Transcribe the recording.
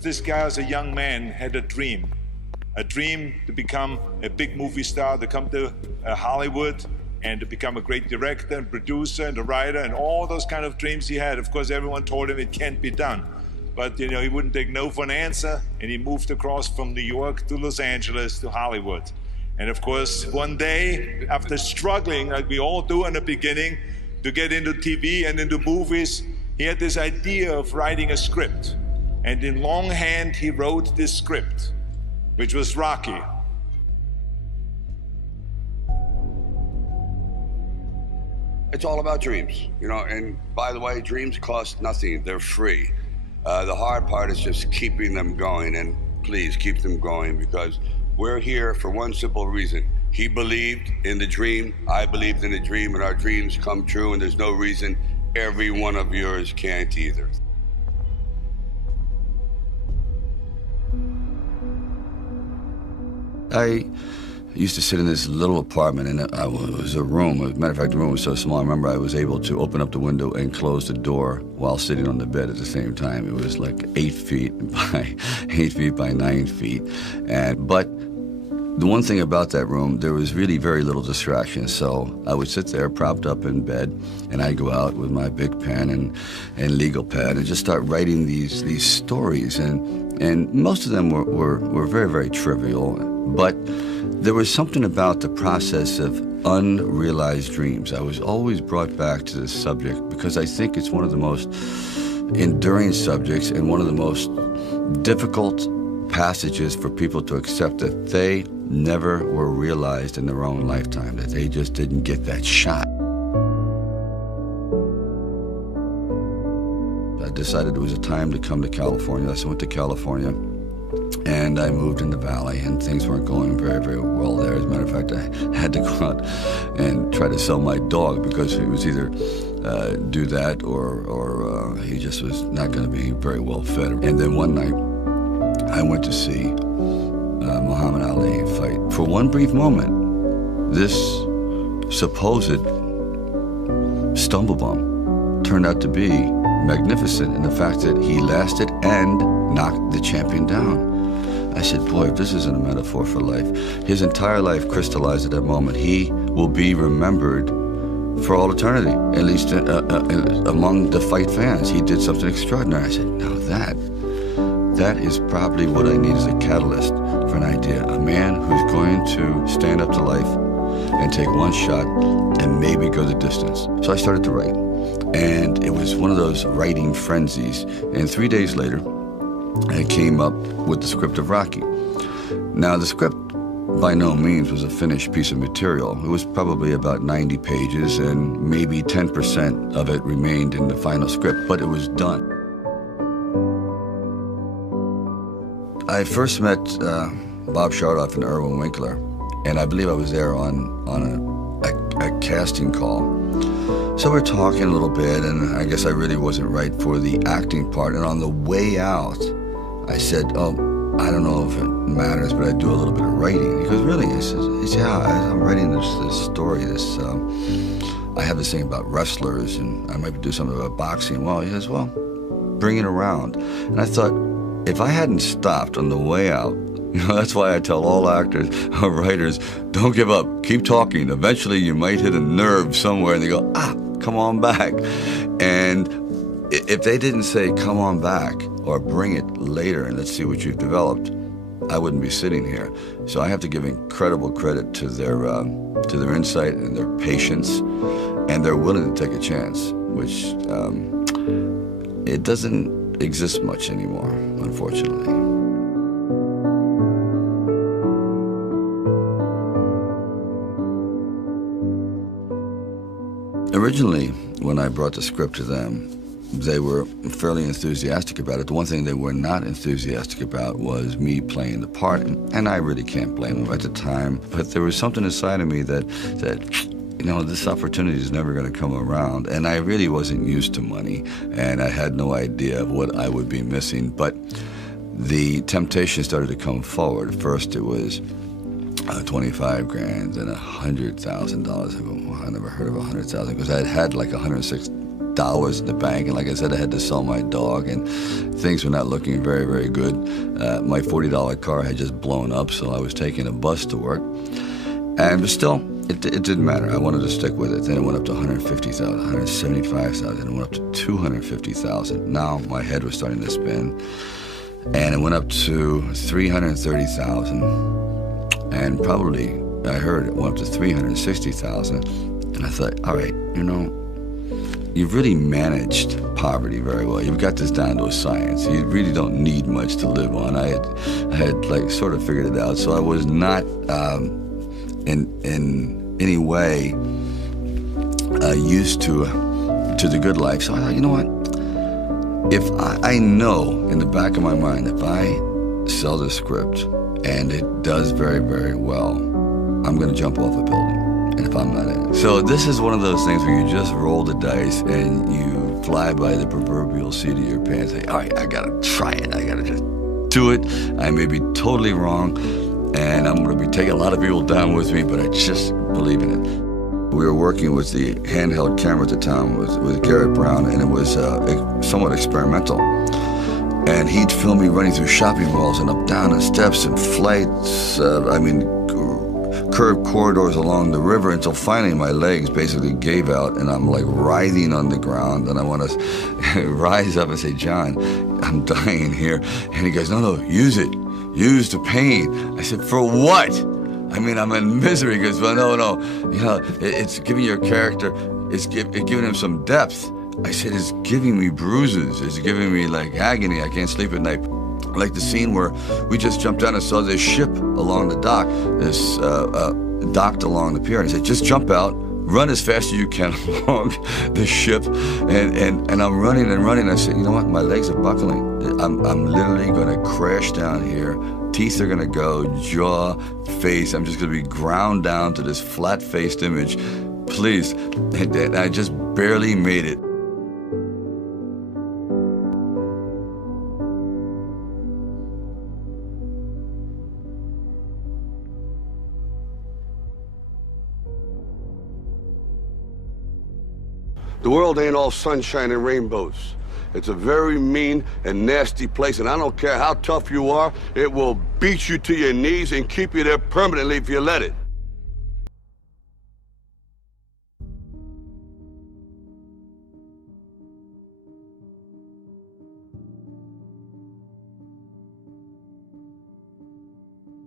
This guy as a young man had a dream to become a big movie star, to come to Hollywood and to become a great director and producer and a writer and all those kind of dreams he had. Of course, everyone told him it can't be done. But he wouldn't take no for an answer, and he moved across from New York to Los Angeles to Hollywood. And of course, one day, after struggling, like we all do in the beginning, to get into TV and into movies, he had this idea of writing a script. And in longhand, he wrote this script, which was Rocky. It's all about dreams, and by the way, dreams cost nothing. They're free. The hard part is just keeping them going, and please keep them going, because we're here for one simple reason. He believed in the dream, I believed in the dream, and our dreams come true, and there's no reason every one of yours can't either. I used to sit in this little apartment, and it was a room. As a matter of fact, the room was so small, I remember I was able to open up the window and close the door while sitting on the bed at the same time. It was like 8 feet by 8 feet by 9 feet. But the one thing about that room, there was really very little distraction. So I would sit there propped up in bed, and I'd go out with my big pen and legal pad and just start writing these stories. And most of them were very, very trivial. But there was something about the process of unrealized dreams. I was always brought back to this subject because I think it's one of the most enduring subjects and one of the most difficult passages for people to accept, that they never were realized in their own lifetime, that they just didn't get that shot. I decided it was a time to come to California, so I went to California. And I moved in the valley, and things weren't going very, very well there. As a matter of fact, I had to go out and try to sell my dog because he was either do that or he just was not going to be very well fed. And then one night, I went to see Muhammad Ali fight. For one brief moment, this supposed stumble bum turned out to be magnificent in the fact that he lasted and knocked the champion down. I said, boy, if this isn't a metaphor for life. His entire life crystallized at that moment. He will be remembered for all eternity, at least among the fight fans. He did something extraordinary. I said, now that is probably what I need as a catalyst for an idea. A man who's going to stand up to life and take one shot and maybe go the distance. So I started to write. And it was one of those writing frenzies. And 3 days later, I came up with the script of Rocky. Now, the script by no means was a finished piece of material. It was probably about 90 pages, and maybe 10% of it remained in the final script, but it was done. I first met Bob Chardoff and Irwin Winkler, and I believe I was there on a casting call. So we're talking a little bit, and I guess I really wasn't right for the acting part. And on the way out, I said, oh, I don't know if it matters, but I do a little bit of writing. He goes, really? He says, yeah, I'm writing this story. I have this thing about wrestlers, and I might do something about boxing. Well, he says, well, bring it around. And I thought, if I hadn't stopped on the way out, that's why I tell all actors or writers, don't give up, keep talking. Eventually you might hit a nerve somewhere and they go, come on back. And if they didn't say, come on back, or bring it later and let's see what you've developed, I wouldn't be sitting here. So I have to give incredible credit to their insight and their patience, and they're willing to take a chance, which it doesn't exist much anymore, unfortunately. Originally, when I brought the script to them, they were fairly enthusiastic about it. The one thing they were not enthusiastic about was me playing the part, and I really can't blame them at the time. But there was something inside of me that this opportunity is never going to come around. And I really wasn't used to money, and I had no idea of what I would be missing. But the temptation started to come forward. First, it was $25 grand and $100,000. I go, well, I never heard of $100,000 because I had like $106,000 dollars in the bank. And like I said, I had to sell my dog, and things were not looking very, very good. My $40 car had just blown up, so I was taking a bus to work. But still, it didn't matter. I wanted to stick with it. Then it went up to 150,000, 175,000, and it went up to 250,000. Now my head was starting to spin, and it went up to 330,000, and probably I heard it went up to 360,000. And I thought, all right, you know, you've really managed poverty very well. You've got this down to a science. You really don't need much to live on. I had like sort of figured it out. So I was not in any way used to the good life. So I thought, you know what? If I know in the back of my mind, if I sell this script and it does very, very well, I'm going to jump off a building. And if I'm not in it. So this is one of those things where you just roll the dice and you fly by the proverbial seat of your pants. Say, all right, I got to try it. I got to just do it. I may be totally wrong, and I'm going to be taking a lot of people down with me, but I just believe in it. We were working with the handheld camera at the time with Garrett Brown, and it was somewhat experimental. And he'd film me running through shopping malls and up down the steps and flights, curved corridors along the river, until finally my legs basically gave out and I'm like writhing on the ground, and I want to rise up and say, John, I'm dying here. And he goes, no, use it. Use the pain. I said, for what? I mean, I'm in misery. He goes, well, no, you know, it's giving your character, it's giving him some depth. I said, it's giving me bruises. It's giving me like agony. I can't sleep at night. Like the scene where we just jumped down and saw this ship along the dock, docked along the pier. And I said, just jump out, run as fast as you can along the ship. And I'm running and running. I said, you know what? My legs are buckling. I'm literally going to crash down here. Teeth are going to go, jaw, face. I'm just going to be ground down to this flat-faced image. Please. And I just barely made it. The world ain't all sunshine and rainbows. It's a very mean and nasty place, and I don't care how tough you are, it will beat you to your knees and keep you there permanently if you let it.